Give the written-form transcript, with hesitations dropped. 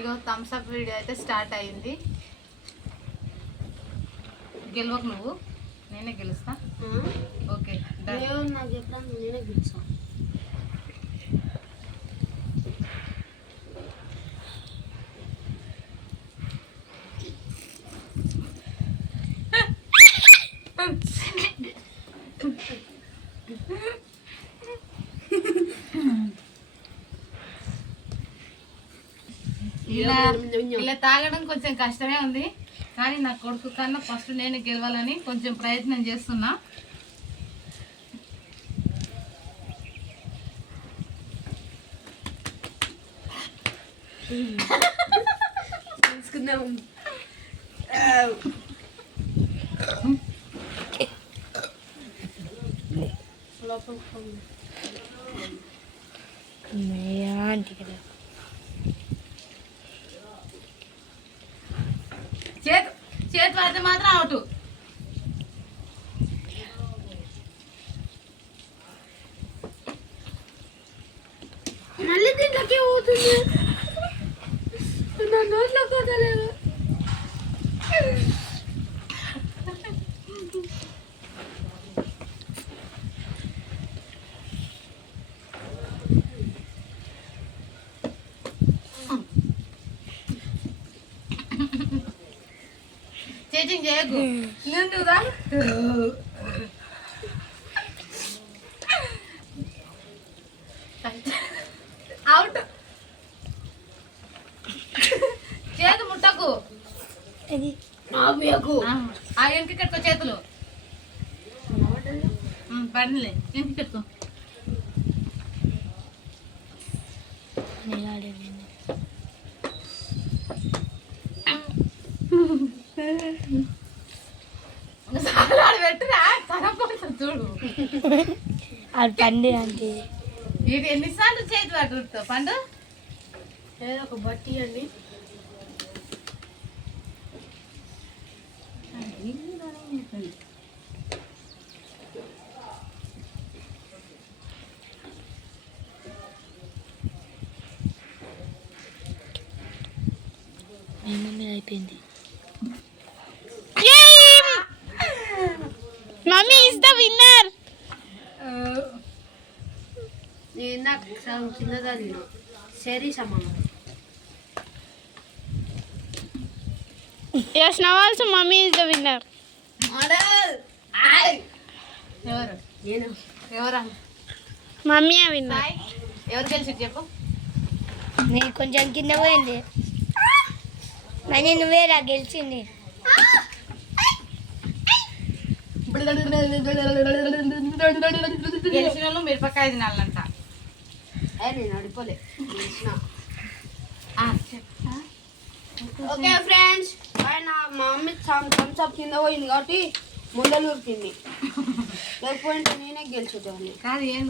ఇగో Thums up video అయితే start అయింది. గెలవకు నువ్వు, నేనే గెలుస్తా. ఓకే నాకు చెప్పడానికి నేనే గెలుస్తా. ఇలా తాగడం కొంచెం కష్టమే ఉంది, కానీ నా కొడుకు కన్నా ఫస్ట్ నేను గెలవాలని కొంచెం ప్రయత్నం చేస్తున్నా. తెలుసుకుందాం. చేతి పడితే మాత్రం అవుట్. మళ్ళీ దీంట్లోకే పోతుంది, నా నోట్లో పోతలేదు. చేజింగ్ చేయకు, నువ్వుదా అవుట్. చేతు ముట్టకు, ఆ వెనక్కి కట్టుకో, చేతులు పడిలే, వెనక్కి కట్టుకో. పెట్టురా చూడు, అది పండు అంటే ఇది ఎన్నిసార్లు చేతి పట్టుతావు పండు. ఏదో ఒక బట్టి అండి. మమ్మీ అయిపోయింది. Mummy is the winner. నేను నాకు సగం కింద సరి సమానం. Yes, now also mommy is the winner. ఎవరు ఎవరా? Mummy winner. ఎవరు గెలిచి చెప్పు. నేను కొంచెం కింద పోయింది, మరి నువ్వేరా గెలిచింది. గెలిచిన వాళ్ళు మిరపకాయ తినాలంట. నేను అడిపోలే. ఓకే ఫ్రెండ్స్, ఆయన మా మమ్మీ థమ్స్ అప్ కింద పోయింది కాబట్టి ముందలు ఉరికింది, లేకపోతే నేనే గెలిచేదాన్ని. కాదు ఏం